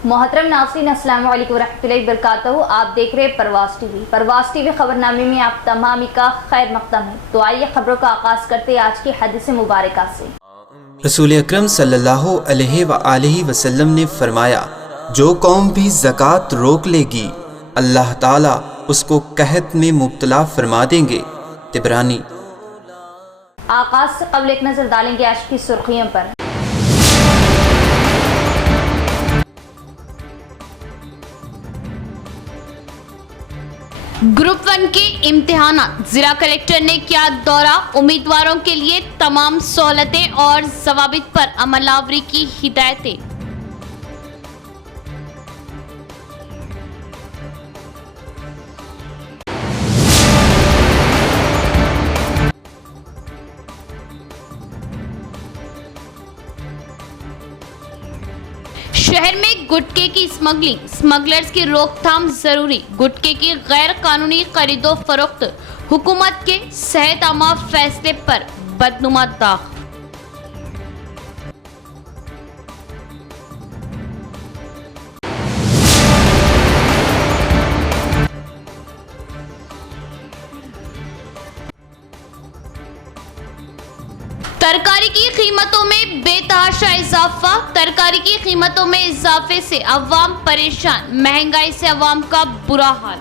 मोहतरम नाज़रीन, अस्सलाम वालेकुम रहमतुल्लाहि वबरकातुहू। आप देख रहे हैं परवास टीवी खबरनामे में आप तमामी का खैर मक़दम है। तो आइए खबरों का आगाज़ करते हैं आज की हदीस मुबारका से। रसूल अकरम सल्लल्लाहु अलैहि वसल्लम ने फरमाया, जो कौम भी ज़कात रोक लेगी अल्लाह ताला उसको कहत में मुब्तला फरमा देंगे। तिबरानी। आगाज़ से कबल एक नज़र डालेंगे आज की सुर्खियों पर। ग्रुप 1 के इम्तिहानात, जिला कलेक्टर ने किया दौरा, उम्मीदवारों के लिए तमाम सहूलतें और ज़वाबित पर अमलावरी की हिदायतें। शहर में गुटखे की स्मगलिंग, स्मगलर्स की रोकथाम जरूरी। गुटखे की गैर कानूनी खरीदो फरोख्त, हुकूमत के सेहतआमा फैसले पर बदनुमा दाग। तरकारी की कीमतों में बेतहाशा इजाफा, तरकारी की कीमतों में इजाफे से अवाम परेशान, महंगाई से अवाम का बुरा हाल।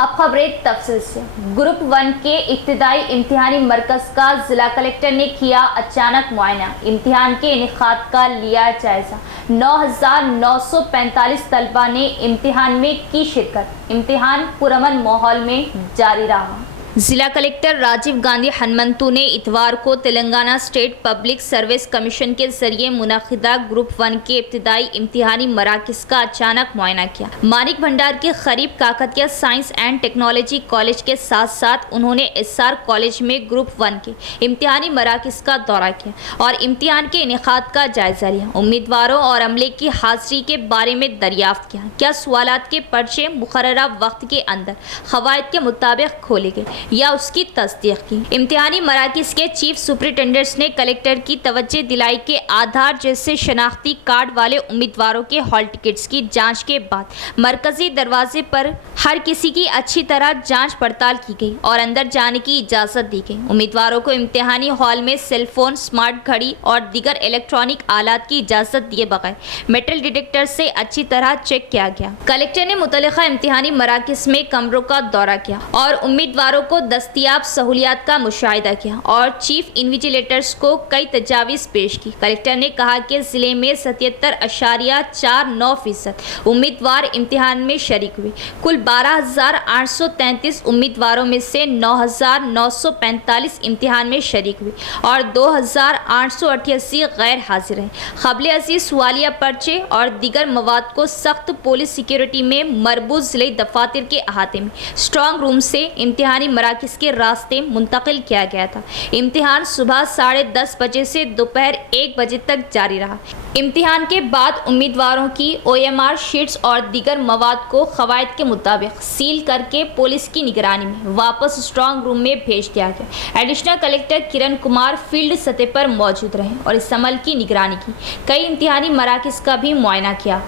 अब खबरें तफसील से। ग्रुप 1 के इब्तिदाई इम्तिहानी मरकज का जिला कलेक्टर ने किया अचानक मुआयना, इम्तिहान के इनेकाद का लिया जायजा। 9,945 तलबा ने इम्तिहान में की शिरकत। इम्तिहान पुरअमन माहौल में जारी रहा। जिला कलेक्टर राजीव गांधी हनुमंतु ने इतवार को Telangana state public service commission के जरिए मुनक़िदा ग्रुप 1 के इब्तिदाई इम्तिहानी मराकिज़ का अचानक मुआयना किया। मानिक भंडार के करीब Kakatiya science and technology college के साथ साथ उन्होंने एसआर कॉलेज में ग्रुप 1 के इम्तिहानी मराकिज़ का दौरा किया और इम्तिहान के इनेकाद का जायजा लिया। उम्मीदवारों और अमले की हाजिरी के बारे में दरियाफ्त किया। क्या सवालात के पर्चे मुकर्ररा वक्त के अंदर क़वाइद के मुताबिक खोले गए या उसकी तस्दीक की। इम्तिहानी मराकिज़ के चीफ सुपरिटेंडेंट्स ने कलेक्टर की तवज्जो दिलाई के आधार जैसे शनाख्ती कार्ड वाले उम्मीदवारों के हॉल टिकट्स की जांच के बाद मरकजी दरवाजे पर हर किसी की अच्छी तरह जांच पड़ताल की गई और अंदर जाने की इजाज़त दी गई। उम्मीदवारों को इम्तिहानी हॉल में सेलफोन, स्मार्ट घड़ी और दीगर इलेक्ट्रॉनिक आलात की इजाज़त दिए बगैर मेटल डिटेक्टर से अच्छी तरह चेक किया गया। कलेक्टर ने मुतल्लिका इम्तिहानी मराकिज़ में कमरों का दौरा किया और उम्मीदवारों को दस्तयाब सहूलियात का मुशाहिदा किया और चीफ इन्विजिलेटर्स को कई तजावीज़ पेश की। कलेक्टर ने कहा कि ज़िले में 77.49% उम्मीदवार इम्तिहान में शरीक हुए। कुल 12,833 उम्मीदवारों में से 9,945 इम्तिहान में शरीक हुए और 2,888 गैर हाजिर हैं। क़ाबिल अज़ीज़ सवालिया पर्चे और दीगर मवाद को सख्त पुलिस सिक्योरिटी में मरबूत ज़िले दफातर के अहाते में स्ट्रॉन्ग रूम से इम्तिहानी मराकिज़ के रास्ते मुंतकिल किया गया था। इम्तिहान सुबह 10:30 बजे से दोपहर 1 बजे तक जारी रहा। इम्तिहान के बाद उम्मीदवारों की OMR शीट्स और दीगर मवाद को क़वाइद के मुताबिक सील करके पुलिस की निगरानी में वापस स्ट्रॉन्ग रूम में भेज दिया गया। Additional collector Kiran Kumar field सतह पर मौजूद रहे और इस अमल की निगरानी की। कई इम्तिहानी मराकिज़ का भी मुआयना किया।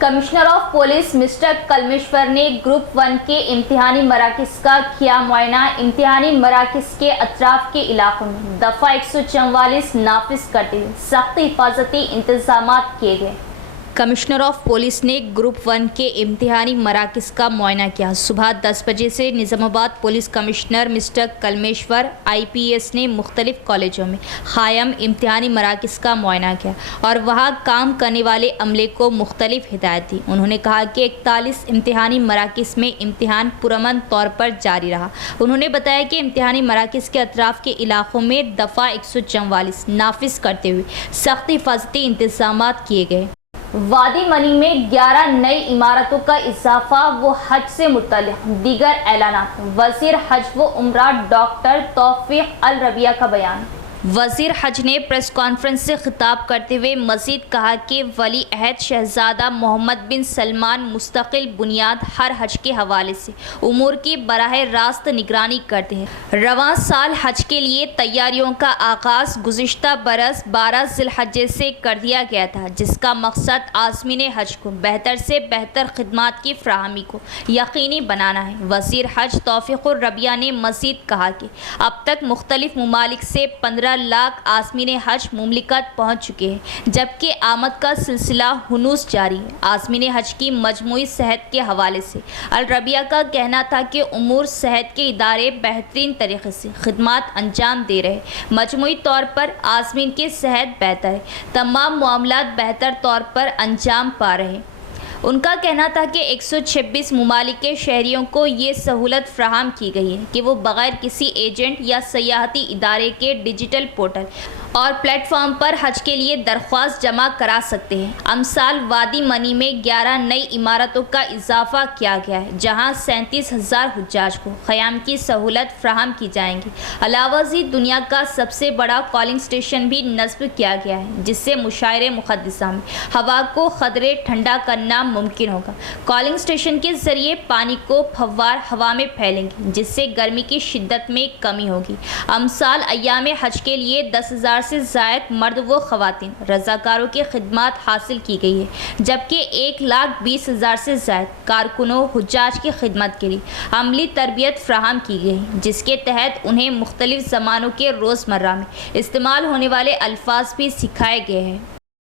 Commissioner of police mister Kalmeshwar ने ग्रुप 1 के इम्तिहानी मराकिज़ का किया मुआयना। इम्तिहानी मराकिज़ के अतराफ के इलाकों में दफ़ा 144 नाफिज करते हुए सख्त हिफाजती इंतजाम किए गए। कमिश्नर ऑफ पुलिस ने ग्रुप 1 के इम्तिहानी मराकिज़ का मुआयना किया। सुबह 10 बजे से Nizamabad police commissioner mister Kalmeshwar IPS ने मुख्तलिफ कॉलेजों में क़ायम इम्तिहानी मराकिज़ का मुआयना किया और वहाँ काम करने वाले अमले को मुख्तलिफ हिदायत दी। उन्होंने कहा कि 41 इम्तिहानी मराकिज़ में इम्तिहान पुरअमन तौर पर जारी रहा। उन्होंने बताया कि इम्तिहानी मराकिज़ के अतराफ़ के इलाकों में दफ़ा 144 नाफिज करते हुए सख्त हिफाजती इंतजाम किए गए। वादी मनी में 11 नई इमारतों का इजाफा व हज से मुतल्लिक़ दीगर ऐलानात। वज़ीर हज व उम्रा डॉक्टर तौफ़ीक़ अल रबिया का बयान। वजीर हज ने प्रेस कॉन्फ्रेंस से खिताब करते हुए मजीद कहा कि वली अहद शहजादा मोहम्मद बिन सलमान मुस्तकिल बुनियाद हर हज के हवाले से उमूर की बराह रास्त निगरानी करते हैं। रवां साल हज के लिए तैयारियों का आगाज़ गुज़िश्ता बरस 12 ज़िलहज्जे से कर दिया गया था, जिसका मकसद आज़मीन हज को बेहतर से बेहतर खिदमात की फ्राहमी को यकीनी बनाना है। वज़ीर हज तौफ़ीक़ुर रबिया ने मज़ीद कहा कि अब तक मुख्तलिफ ममालिक से 15 लाख आज़मीन हज मुमलिकत पहुँच चुके हैं, जबकि आमद का सिलसिला हुनूस जारी है। आज़मीन हज की मजमूई सेहत के हवाले से अल रबिया का कहना था कि उमूर सेहत के इदारे बेहतरीन तरीके से खिदमात अंजाम दे रहे, मजमूई तौर पर आज़मीन की सेहत बेहतर है, तमाम मामलात बेहतर तौर पर अंजाम पा रहे हैं। उनका कहना था कि 126 ममालिक के शहरियों को ये सहूलत फ्राहम की गई है कि वो बग़ैर किसी एजेंट या सयाहती इदारे के डिजिटल पोर्टल और प्लेटफॉर्म पर हज के लिए दरख्वास्त जमा करा सकते हैं। अमसाल वादी मनी में 11 नई इमारतों का इजाफा किया गया है, जहां 37,000 हुज्जाज को क़याम की सहूलत फ्राहम की जाएंगी। अलावा जी दुनिया का सबसे बड़ा कॉलिंग स्टेशन भी नस्ब किया गया है, जिससे मुशायरे मुक़द्दसा में हवा को ख़दरे ठंडा करना मुमकिन होगा। कॉलिंग स्टेशन के ज़रिए पानी को फव्वार हवा में फैलेंगे, जिससे गर्मी की शिद्दत में कमी होगी। अमसाल अय्याम हज के लिए 10,000 से ज़ायद मर्द व ख़वातीन रज़ाकारों की खिदमत हासिल की गई है, जबकि 1,20,000 से ज़ायद कारकुनों हुज्जाज की खिदमत के लिए अमली तरबियत फ्राहम की गई है, जिसके तहत उन्हें मुख्तलिफ ज़मानों के रोज़मर्रा में इस्तेमाल होने वाले अल्फाज भी सिखाए गए हैं।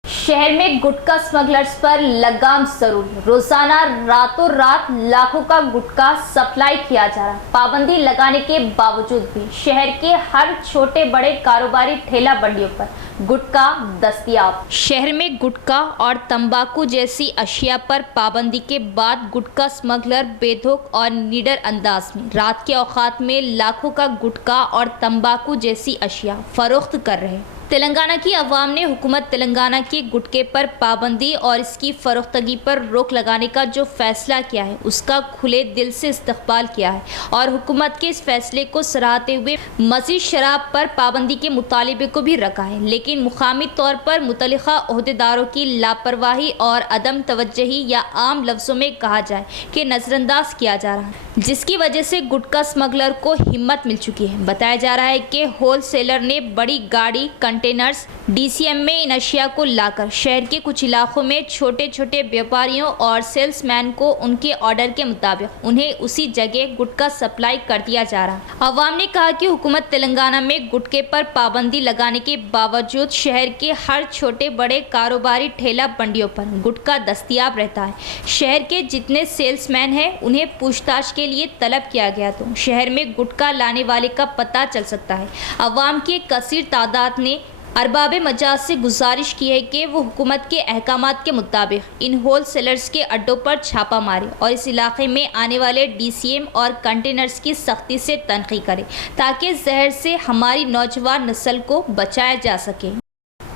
शहर में गुटखा स्मगलर्स पर लगाम जरूरी। रोजाना रातों रात लाखों का गुटखा सप्लाई किया जा रहा। पाबंदी लगाने के बावजूद भी शहर के हर छोटे बड़े कारोबारी ठेला बंडियों पर गुटखा दस्तयाब। शहर में गुटखा और तंबाकू जैसी अशिया पर पाबंदी के बाद गुटखा स्मगलर बेधोक और निडर अंदाज में रात के औकात में लाखों का गुटखा और तंबाकू जैसी अशिया फरोख्त कर रहे हैं। तेलंगाना की अवाम ने हुकूमत तेलंगाना के गुटखे पर पाबंदी और इसकी फरोख्तगी पर रोक लगाने का जो फैसला किया है, उसका खुले दिल से इस्तकबाल किया है और हुकूमत के इस फैसले को सराहते हुए मज़ीद शराब पर पाबंदी के मुतालिबे को भी रखा है। लेकिन मुकामी तौर पर मुतल्लिका ओहदेदारों की लापरवाही और अदम तवज्जही या आम लफ्ज़ों में कहा जाए कि नज़रअंदाज किया जा रहा है, जिसकी वजह से गुटखा स्मगलर को हिम्मत मिल चुकी है। बताया जा रहा है कि होल सेलर ने बड़ी गाड़ी कंटेनर्स DCM में इन अशिया को लाकर शहर के कुछ इलाकों में छोटे छोटे व्यापारियों और सेल्समैन को उनके ऑर्डर के मुताबिक उन्हें उसी जगह गुटखा सप्लाई कर दिया जा रहा। अवाम ने कहा कि हुकूमत तेलंगाना में गुटखे पर पाबंदी लगाने के बावजूद शहर के हर छोटे बड़े कारोबारी ठेला बंडियों पर गुटखा दस्तयाब रहता है। शहर के जितने सेल्समैन हैं उन्हें पूछताछ के लिए तलब किया गया तो शहर में गुटखा लाने वाले का पता चल सकता है। अवाम की एक कसीर तादाद ने अरबाब मजाज से गुजारिश की है कि वो हुकूमत के अहकामात के मुताबिक इन होल सेलर्स के अड्डों पर छापा मारे और इस इलाके में आने वाले DCM और कंटेनर्स की सख्ती से तनक़ी करे, ताकि जहर से हमारी नौजवान नस्ल को बचाया जा सके।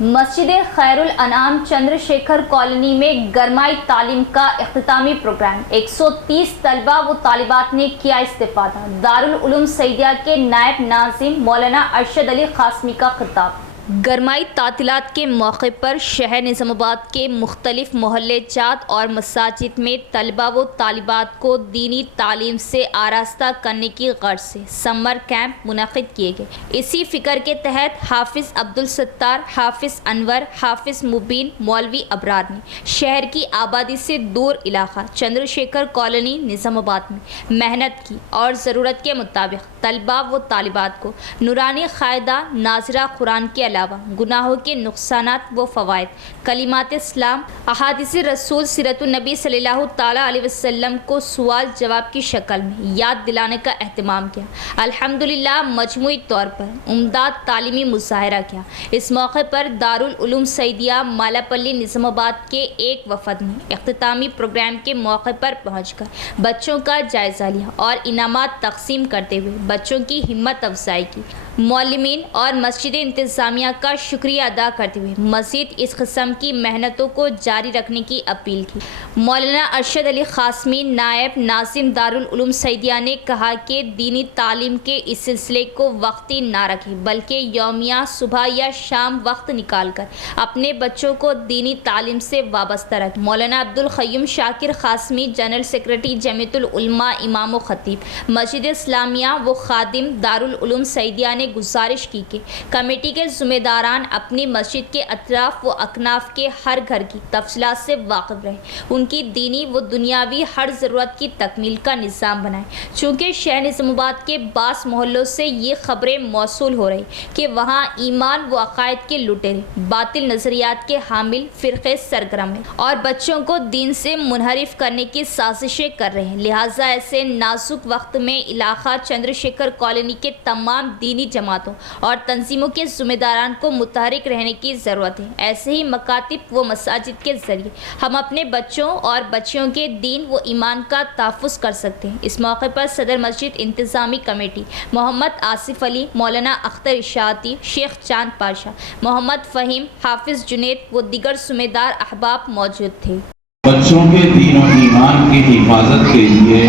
मस्जिद खैरुल अनाम चंद्रशेखर कॉलोनी में गरमाई तालीम का इख्तितामी प्रोग्राम। 130 तलबा व तालिबात ने किया इस्तिफादा। दारुल उलूम सईदिया के नायब नाज़िम मौलाना अरशद अली क़ासमी का खिताब। गरमाई तातीलात के मौके पर शहर निज़ामाबाद के मुख्तलिफ मोहल्ले जात और मसाजिद में तलबा व तालिबात को दीनी तालीम से आरास्ता करने की गर्ज से समर कैंप मुनक़िद किए गए। इसी फ़िक्र के तहत हाफिज़ अब्दुल सत्तार, हाफिज़ अनवर, हाफिज़ मुबीन, मौलवी अबरार ने शहर की आबादी से दूर इलाका चंद्रशेखर कॉलोनी निज़ामाबाद में मेहनत की और ज़रूरत के मुताबिक तलबा व तालिबात को नूरानी क़ायदा नाज़िरा कुरान के अलावा गुनाहों के नुकसानात व फ़वाइद, कलिमात इस्लाम, अहादीस रसूल सीरतुन नबी सल्लल्लाहु ताला अलैहि वसल्लम को सवाल जवाब की शक्ल में याद दिलाने का एहतमाम किया। अल्हम्दुलिल्लाह मजमूई तौर पर उम्दाद तालीमी मुज़ाहिरा किया। इस मौके पर दारुल उलूम सईदिया मालापल्ली निज़ामाबाद के एक वफ़द ने इख्तितामी प्रोग्राम के मौके पर पहुँचकर बच्चों का जायज़ा लिया और इनामात तकसीम करते हुए बच्चों की हिम्मत अफजाई की। मौलमीन और मस्जिद इंतज़ामिया का शुक्रिया अदा करते हुए मज़ीद इस किस्म की मेहनतों को जारी रखने की अपील की। मौलाना अरशद अली क़ासमी नायब नाज़िम दारुल उलूम सईदिया ने कहा कि दीनी तालीम के इस सिलसिले को वक्ती ना रखें, बल्कि यौमिया सुबह या शाम वक्त निकाल कर अपने बच्चों को दीनी तालीम से वाबस्ता रखें। मौलाना अब्दुल क़य्यूम शाकिर क़ासमी जनरल सेक्रेटरी जमीयतुल उलमा इमाम व ख़तीब मस्जिद इस्लामिया व खादिम दारुल उलूम सईदिया ने गुजारिश की कि कमेटी के ज़िम्मेदारान अपनी मस्जिद के अतराफ व अकनाफ के हर घर की तफसीलात से वाकिफ़ रहें, उनकी दीनी व दुनियावी हर ज़रूरत की तकमील का निज़ाम बनाएं। चूँकि शहर निज़ामाबाद के बास मोहल्लों से ये ख़बरें मौसूल हो रही कि वहाँ ईमान व अक़ायद के लुटेरे, बातिल नज़रियात के हामिल फ़िरक़े सरगर्म हैं और बच्चों को दीन से मुनहरिफ करने की साजिशें कर रहे हैं। लिहाजा ऐसे नाजुक वक्त में इलाका चंद्रशेखर कॉलोनी के तमाम दीनी जमातों और तंजीमों के ज़िम्मेदारान को मुतहरिक रहने की ज़रूरत है। ऐसे ही मकातिब व मसाजिद के ज़रिए हम अपने बच्चों और बच्चियों के दीन व ईमान का तहफ़्फ़ुज़ कर सकते हैं। इस मौके पर सदर मस्जिद इंतज़ामी कमेटी मोहम्मद आसिफ अली, मौलाना अख्तर इशाती, शेख चांद पाशा, मोहम्मद फ़हीम, हाफिज़ जुनेद व दीगर ज़िम्मेदार अहबाब मौजूद थे। बच्चों के दीन और ईमान की हिफाजत के लिए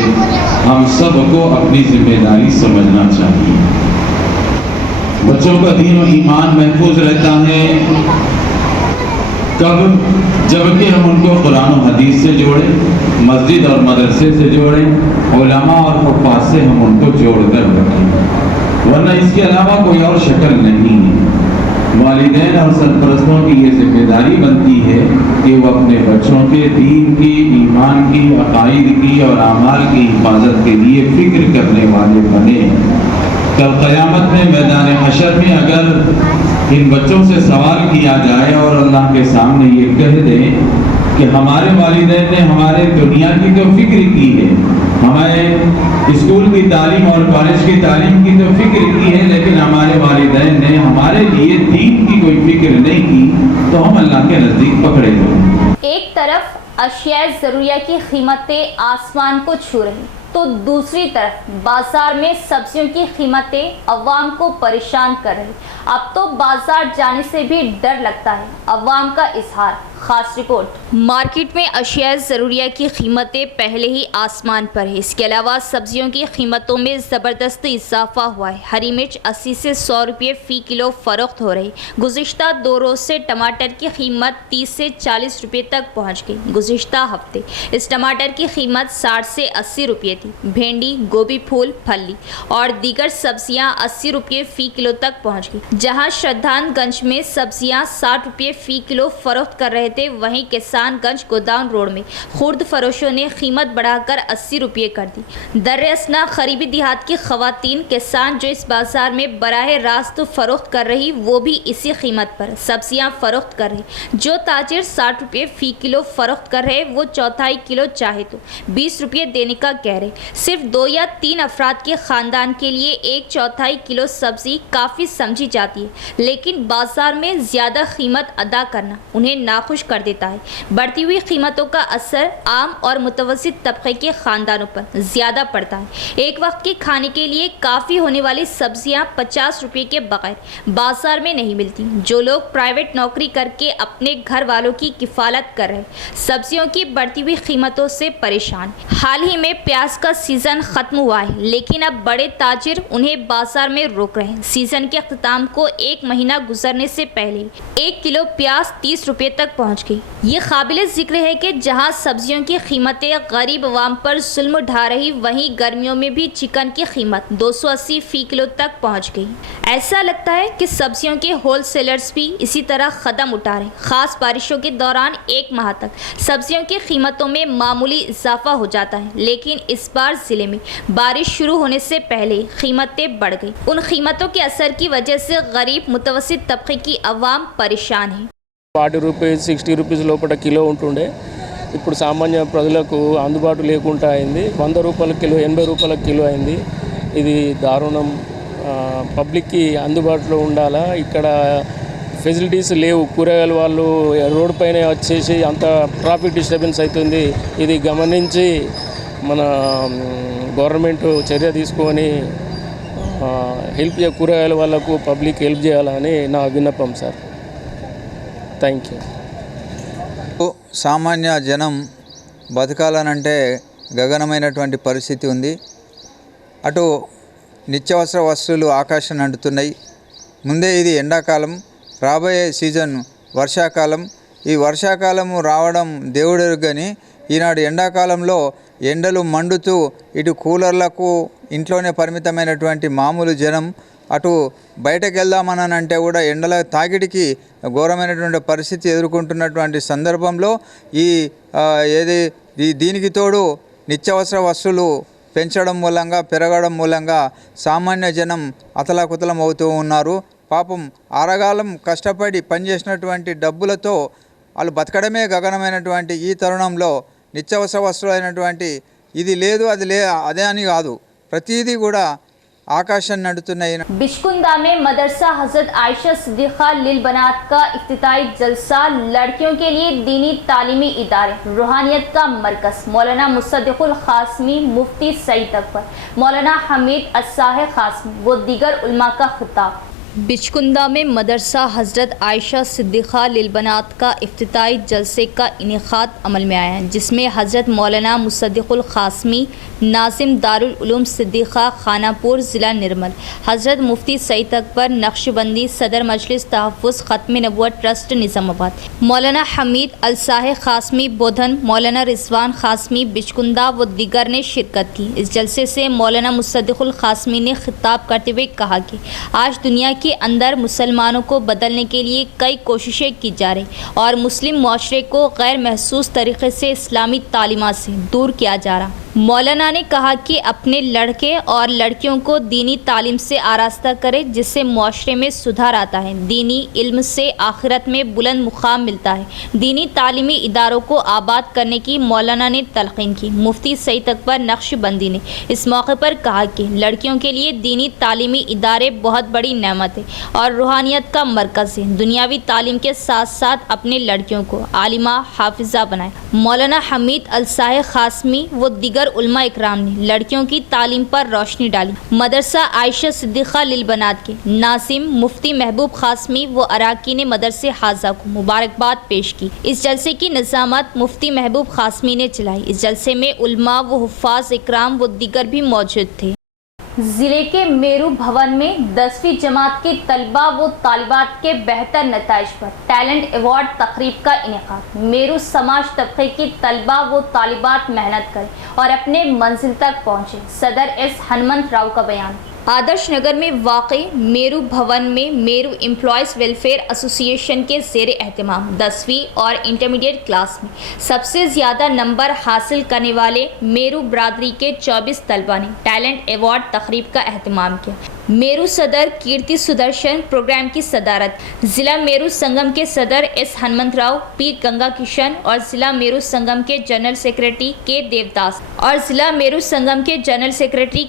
हम सबको अपनी जिम्मेदारी समझना चाहिए। बच्चों का दीन और ईमान महफूज रहता है कब? जबकि हम उनको कुरान और हदीस से जोड़ें, मस्जिद और मदरसे से जोड़ें, उलमा और हुफ़ाज़ से हम उनको जोड़कर रखें, वरना इसके अलावा कोई और शक्ल नहीं है। वालिदैन और सरपरस्तों की ये जिम्मेदारी बनती है कि वो अपने बच्चों के दीन की, ईमान की, अकाइद की और आमाल की हिफाजत के लिए फ़िक्र करने वाले बने। कल क़यामत में मैदान हशर में अगर इन बच्चों से सवाल किया जाए और अल्लाह के सामने ये कह दें कि हमारे वालिदैन ने हमारे दुनिया की तो फ़िक्र की है, हमारे स्कूल की तालीम और कॉलेज की तालीम की तो फ़िक्र की है, लेकिन हमारे वालिदैन ने हमारे लिए दीन की कोई फ़िक्र नहीं की, तो हम अल्लाह के नज़दीक पकड़े जाएंगे। एक तरफ अशिया ज़रूरिया की कीमतें आसमान को छू रही, तो दूसरी तरफ बाजार में सब्जियों की कीमतें अवाम को परेशान कर रही। अब तो बाजार जाने से भी डर लगता है, अवाम का इजहार। खास रिपोर्ट। मार्केट में अशिया ज़रूरिया की कीमतें पहले ही आसमान पर है। इसके अलावा सब्जियों की कीमतों में ज़बरदस्त इजाफा हुआ है। हरी मिर्च 80 से 100 रुपये फ़ी किलो फ़रोख्त हो रही। गुज़िश्ता 2 रोज़ से टमाटर की कीमत 30 से 40 रुपये तक पहुँच गई। गुज़िश्ता हफ्ते इस टमाटर की कीमत 60 से 80 रुपये थी। भेंडी, गोभी फूल, फली और दीगर सब्जियां 80 रुपये फ़ी किलो तक पहुंच गई। जहां श्रद्धानगंज में सब्जियां 60 रुपये फ़ी किलो फरोख्त कर रहे थे, वहीं किसानगंज गोदाम रोड में खुर्द फरोशों ने कीमत बढ़ाकर 80 रुपये कर दी। दर्रे असना गरीबी देहात की खवातीन किसान जो इस बाजार में बराह रास्त फरोख्त कर रही, वो भी इसी कीमत पर सब्जियां फरोख्त कर रही। जो ताजिर 60 रुपये फ़ी किलो फरोख्त कर रहे, वो चौथाई किलो चाहे तो 20 रुपये देने का कह रहे। सिर्फ 2 या 3 अफराद के ख़ानदान के लिए 1/4 किलो सब्ज़ी काफ़ी समझी जाती है, लेकिन बाज़ार में ज़्यादा कीमत अदा करना उन्हें नाखुश कर देता है। बढ़ती हुई कीमतों का असर आम और मुतवस्सित तबके के ख़ानदानों पर ज़्यादा पड़ता है। एक वक्त के खाने के लिए काफ़ी होने वाली सब्ज़ियाँ 50 रुपये के बगैर बाज़ार में नहीं मिलती। जो लोग प्राइवेट नौकरी करके अपने घर वालों की किफ़ालत कर रहे, सब्ज़ियों की बढ़ती हुई कीमतों से परेशान। हाल ही में प्याज का सीज़न ख़त्म हुआ है, लेकिन अब बड़े ताजिर उन्हें बाजार में रोक रहे हैं। सीज़न के अख्ताम को 1 महीना गुजरने से पहले 1 किलो प्याज 30 रुपये तक पहुंच गई। ये काबिल ज़िक्र है कि जहां सब्जियों की कीमतें गरीब अवाम पर जुल्म ढा रही, वहीं गर्मियों में भी चिकन की कीमत 280 फ़ी किलो तक पहुँच गई। ऐसा लगता है कि सब्जियों के होल सेलर्स भी इसी तरह कदम उठा रहे। ख़ास बारिशों के दौरान 1 माह तक सब्जियों की कीमतों में मामूली इजाफा हो जाता है, लेकिन इस बार ज़िले में बारिश शुरू होने से पहले कीमतें बढ़ गई। उन कीमतों के असर की वजह से गरीब मुतवस्सित तबके की अवाम परेशान है। 40 రూపీస్ 60 రూపీస్ లోపల కిలో ఉంటుండే, ఇప్పుడు సామాన్య ప్రజలకు అందుబాటు లేకుండా అయింది। 100 రూపాయల కిలో 80 రూపాయల కిలో అయింది। ఇది దారుణం। పబ్లిక్కి అందుబాటులో ఉండాలా, ఇక్కడ ఫెసిలిటీస్ లేవు। కూరగాయల వాళ్ళు రోడ్ పైన వచ్చేసి అంత ట్రాఫిక్ డిస్టర్బెన్స్ అవుతుంది। ఇది గమనించి మన గవర్నమెంట్ చర్య తీసుకొని హెల్ప్ కూరగాయల వాళ్ళకు పబ్లిక్ హెల్ప్ చేయాలని నా విన్నపం సార్. Thank you. సామాన్య జనం బతకాలనంటే గగనమైనటువంటి పరిస్థితి ఉంది. అటు నిత్యావసర వస్తువులు ఆకాశం అంటుతున్నాయి. ముందే ఇది ఎండాకాలం, రాబోయే సీజన్ వర్షాకాలం. ఈ వర్షాకాలము రావడం దేవుడు కానీ ఈనాడు ఎండాకాలంలో ఎండలు మండుతూ ఇటు కూలర్లకు ఇంట్లోనే పరిమితమైనటువంటి మామూలు జనం అటు బయటకు వెళ్దామని అంటే కూడా ఎండల తాకిడికి ఘోరమైనటువంటి పరిస్థితి ఎదుర్కొంటున్నటువంటి సందర్భంలో దీనికి తోడు నిత్యావసర వస్తువులు పెరగడం మూలంగా సామాన్య జనం అతలాకుతలం అవుతూ ఉన్నారు. పాపం ఆరగాలం కష్టపడి పనిచేసినటువంటి డబ్బులతో వాళ్ళు బతకడమే గగనమైనటువంటి ఈ తరుణంలో నిత్యావసర వస్తువులు అయినటువంటి ఇది లేదు అదే అని కాదు, ప్రతిదీ కూడా आकाशन नडुतुन्नायि. बिचकुंदा में मदरसा हजरत आयशा सिद्दीक़ा लिल बनात का इफ्तिताई जलसा, लड़कियों के लिए दीनी तालीमी इदारे, रूहानियत का मरकज, मौलाना मुसद्दिकुल क़ासिमी, मुफ्ती सईद अकबर, मौलाना हमीद अस्साहे क़ासिमी व दीगर उलमा का खिताब। बिचकुंदा में मदरसा हजरत आयशा सिद्दीक़ा लिल बनात का इफ्तिताई जलसे का इनेकाद अमल में आया है, जिसमें हजरत मौलाना मुसद्दिकुल क़ासिमी नाज़िम दारुल उलूम सिद्दीक़ा खानापुर ज़िला निर्मल, हजरत मुफ्ती सईद अकबर नक्शबंदी सदर मजलिस तहफ़्फ़ुज़ ख़त्म नबुव्वत ट्रस्ट निज़ामाबाद, मौलाना हमीद अलसाहे क़ासिमी बोधन, मौलाना रिजवान क़ासिमी बिचकुंदा व दीगर ने शिरकत की। इस जलसे से मौलाना मुसद्दिकुल क़ासिमी ने खिताब करते हुए कहा कि आज दुनिया के अंदर मुसलमानों को बदलने के लिए कई कोशिशें की जा रही और मुस्लिम मुआशरे को गैर महसूस तरीक़े से इस्लामी तालीमात से दूर किया जा रहा। मौलाना ने कहा कि अपने लड़के और लड़कियों को दीनी तालीम से आरास्ता करें, जिससे मुआशरे में सुधार आता है। दीनी इल्म से आखिरत में बुलंद मुकाम मिलता है। दीनी तालीमी इदारों को आबाद करने की मौलाना ने तलक़ीन की। मुफ्ती सईद अकबर नक्शबंदी ने इस मौके पर कहा कि लड़कियों के लिए दीनी तालीमी इदारे बहुत बड़ी नेमत है और रूहानियत का मरकज़ है। दुनियावी तालीम के साथ साथ अपने लड़कियों को आलिमा हाफिज़ा बनाए। मौलाना हमीद अलसाहे क़ासिमी व दीगर उलमा इकराम ने लड़कियों की तालीम पर रोशनी डाली। मदरसा आयशा सिद्दीक़ा लिल बनात के नासिम मुफ्ती महबूब क़ासिमी व अराकीन मदरसे हाजा को मुबारकबाद पेश की। इस जलसे की निज़ामत मुफ्ती महबूब क़ासिमी ने चलाई। इस जलसे में उलमा व हुफ़ाज़ इकराम व दीगर भी मौजूद थे। ज़िले के मेरू भवन में 10वीं जमात के तलबा व तालिबात के बेहतर नताइज पर टैलेंट अवार्ड तकरीब का इनेकाद। मेरू समाज तबके की तलबा व तालिबात मेहनत करें और अपने मंजिल तक पहुँचे, सदर एस हनुमंत राव का बयान। आदर्श नगर में वाक़ई मेरू भवन में मेरू एम्प्लॉयज़ वेलफेयर एसोसिएशन के ज़ेर एहतमाम 10वीं और इंटरमीडिएट क्लास में सबसे ज़्यादा नंबर हासिल करने वाले मेरू बरादरी के 24 तलबा ने टैलेंट अवार्ड तकरीब का अहतमाम किया। मेरू सदर कीर्ति सुदर्शन प्रोग्राम की सदारत, ज़िला मेरू संगम के सदर एस हनुमंत राव, पीर गंगा किशन और ज़िला मेरू संगम के जनरल सेक्रेटरी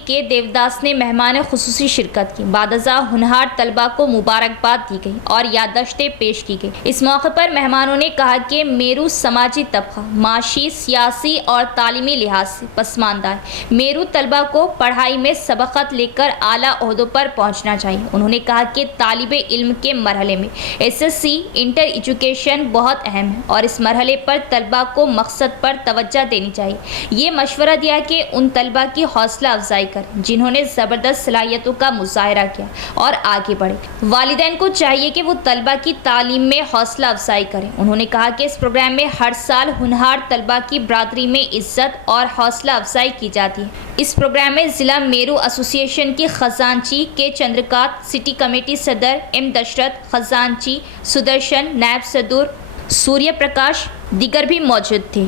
के देवदास ने मेहमान खुसूसी शिरकत की। बादजा हुनहार तलबा को मुबारकबाद दी गई और याददाश्तें पेश की गई। इस मौके पर मेहमानों ने कहा कि मेरू समाजी तबका माशी, सियासी और तालीमी लिहाज से पसमानदा है। मेरू तलबा को पढ़ाई में सबकत लेकर आला ओहदों पर पहुंचना चाहिए। उन्होंने कहा कि तालिबे इल्म के मरहले में SSC इंटर एजुकेशन बहुत अहम है और इस मरहले पर तलबा को मकसद पर तवज्जो देनी चाहिए। ये मशवरा दिया कि उन तलबा की हौसला अफजाई करें जिन्होंने ज़बरदस्त सलाहियतों का मुजाहरा किया और आगे बढ़े। वालिदैन को चाहिए कि वो तलबा की तालीम में हौसला अफजाई करें। उन्होंने कहा कि इस प्रोग्राम में हर साल हुनहार तलबा की बरादरी में इज्जत और हौसला अफजाई की जाती है। इस प्रोग्राम में ज़िला मेरू एसोसिएशन की खजांची के चंद्रकांत, सिटी कमेटी सदर M दशरथ, खजांची सुदर्शन, नायब सदूर सूर्य प्रकाश दीगर भी मौजूद थे।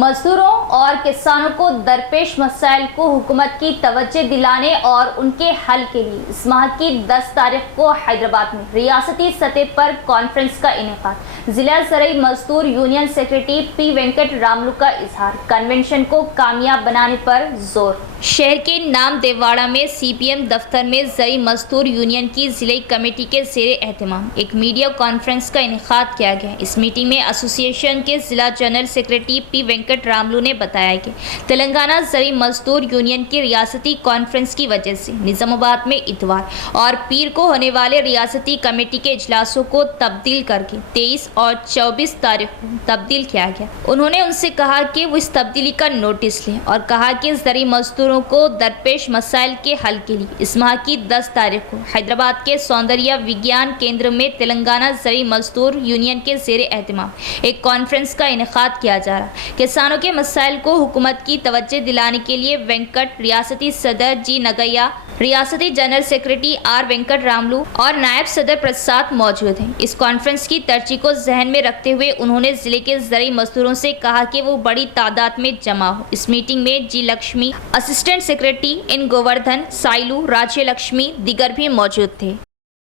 मजदूरों और किसानों को दरपेश मसाइल को हुकूमत की तवज्जो दिलाने और उनके हल के लिए इस माह की 10 तारीख को हैदराबाद में रियासती सतह पर कॉन्फ्रेंस का इनेकाद। जिला ज़राई मजदूर union secretary P Venkat Ramulu का इजहार। कन्वेंशन को कामयाब बनाने पर जोर। शहर के नाम देवाड़ा में CPM दफ्तर में ज़राई मजदूर यूनियन की ज़िलाई कमेटी के ज़ेरे एहतमाम एक मीडिया कॉन्फ्रेंस का इनेकाद किया गया। इस मीटिंग में एसोसिएशन के ज़िला general secretary P Venkat Ramulu ने बताया कि तेलंगाना ज़राई मजदूर यूनियन की रियासती कॉन्फ्रेंस की वजह से निज़ामाबाद में इतवार और पीर को होने वाले रियासती कमेटी के इजलासों को तब्दील करके 23 और 24 तारीख को तब्दील किया गया। उन्होंने उनसे कहा कि वो इस तब्दीली का नोटिस लें और कहा कि ज़राई मजदूरों को दरपेश मसाइल के हल के लिए इस माह की 10 तारीख को हैदराबाद के सौंदर्य विज्ञान केंद्र में तेलंगाना ज़राई मजदूर यूनियन के ज़ेरे एहतमाम एक कॉन्फ्रेंस का इनेकाद किया जा रहा है। किसानों के मसाइल को हुकूमत की तवज्जो दिलाने के लिए वेंकट, रियासती सदर जी नगैया, रियासती general secretary R Venkat Ramulu और नायब सदर प्रसाद मौजूद हैं। इस कॉन्फ्रेंस की तरजीह को जहन में रखते हुए उन्होंने जिले के ज़राई मजदूरों से कहा कि वो बड़ी तादाद में जमा हो। इस मीटिंग में G Lakshmi, assistant secretary in Govardhan, Sailu, Rajya Lakshmi दीगर भी मौजूद थे।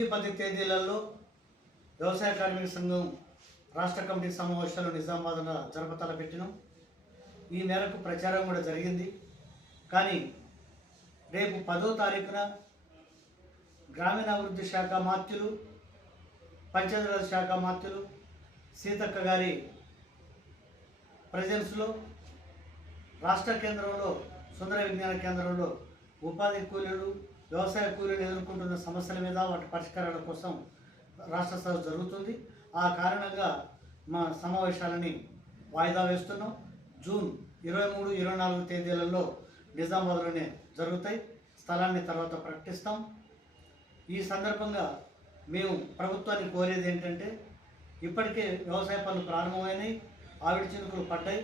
10 తేదీలలో వ్యవసాయ కార్మిక సంఘం రాష్ట్ర కమిటీ సమావేశాలు నిజామాబాద్లో జరపతలపెట్టినాం। ఈ మేరకు ప్రచారం కూడా జరిగింది। కానీ రేపు 10వ తారీఖున గ్రామీణాభివృద్ధి శాఖ మాత్యులు, పంచాయతీరాజ్ శాఖ మాత్యులు సీతక్క గారి ప్రెజెన్స్లో రాష్ట్ర కేంద్రంలో సుందర విజ్ఞాన కేంద్రంలో ఉపాధి కూలీలు, వ్యవసాయ కూలీలు ఎదుర్కొంటున్న సమస్యల మీద వాటి పరిష్కారాల కోసం రాష్ట్ర సభ జరుగుతుంది। ఆ కారణంగా మా సమావేశాలని వాయిదా వేస్తున్నాం। జూన్ 23, 24 తేదీలలో నిజామాబాద్లోనే జరుగుతాయి। స్థలాన్ని తర్వాత ప్రకటిస్తాం। ఈ సందర్భంగా మేము ప్రభుత్వాన్ని కోరేది ఏంటంటే, ఇప్పటికే వ్యవసాయ పనులు ప్రారంభమైనాయి, ఆవిడి చినుకులు పడ్డాయి,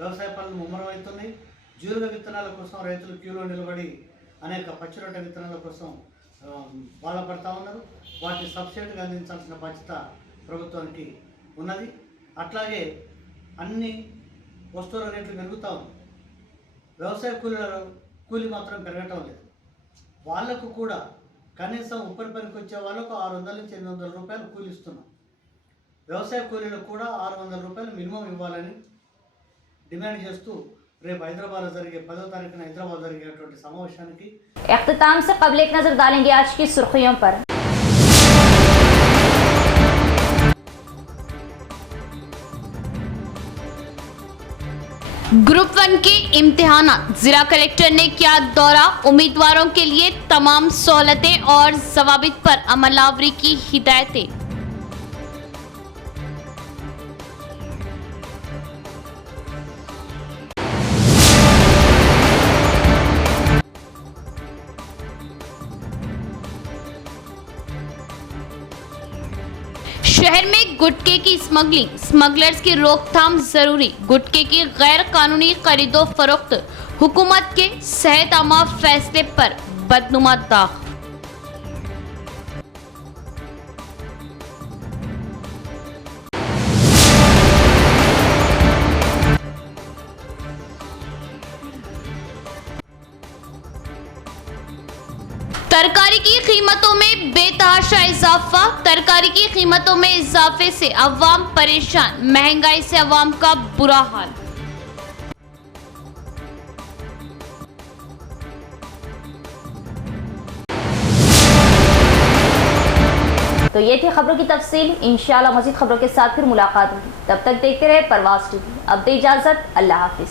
వ్యవసాయ పనులు ముమ్మరమవుతున్నాయి। జీలుగ విత్తనాల కోసం రైతులు క్యూలో నిలబడి అనేక పచ్చిరొట్ట విత్తనాల కోసం బాధపడతా ఉన్నారు। వాటిని సబ్సిడీగా అందించాల్సిన బాధ్యత ప్రభుత్వానికి ఉన్నది। అట్లాగే అన్ని వస్తువుల రేట్లు పెరుగుతూ ఉంది, వ్యవసాయ కూలీ మాత్రం పెరగటం లేదు। వాళ్లకు కూడా కనీసం ఉప్పరి పనికి వచ్చే వాళ్ళకు 600 నుంచి 800 రూపాయలు కూలీ ఇస్తున్నాం। వ్యవసాయ కూలీలకు కూడా 600 రూపాయలు మినిమం ఇవ్వాలని డిమాండ్ చేస్తూ రేపు హైదరాబాద్లో జరిగే 10వ తారీఖున హైదరాబాద్ జరిగేటువంటి సమావేశానికి इख्तिताम से कबल एक नजर डालेंगे आज की सुर्खियों पर। ग्रुप 1 के इम्तिहान, जिला कलेक्टर ने किया दौरा। उम्मीदवारों के लिए तमाम सहूलतें और ज़वाबित पर अमलावरी की हिदायतें। शहर में गुटखे की स्मगलिंग, स्मगलर्स की रोकथाम जरूरी। गुटखे की गैर कानूनी खरीदो फरोख्त, हुकूमत के सेहतयाबा फैसले पर बदनुमा दाग। तरकारी की कीमतों में बेतहाशा इजाफा। तरकारी की कीमतों में इजाफे से अवाम परेशान, महंगाई से अवाम का बुरा हाल। तो ये थी खबरों की तफसील। इंशाल्लाह मज़ीद खबरों के साथ फिर मुलाकात होगी। तब तक देखते रहे परवाज़ टीवी। अब दे इजाज़त, अल्लाह हाफिज़।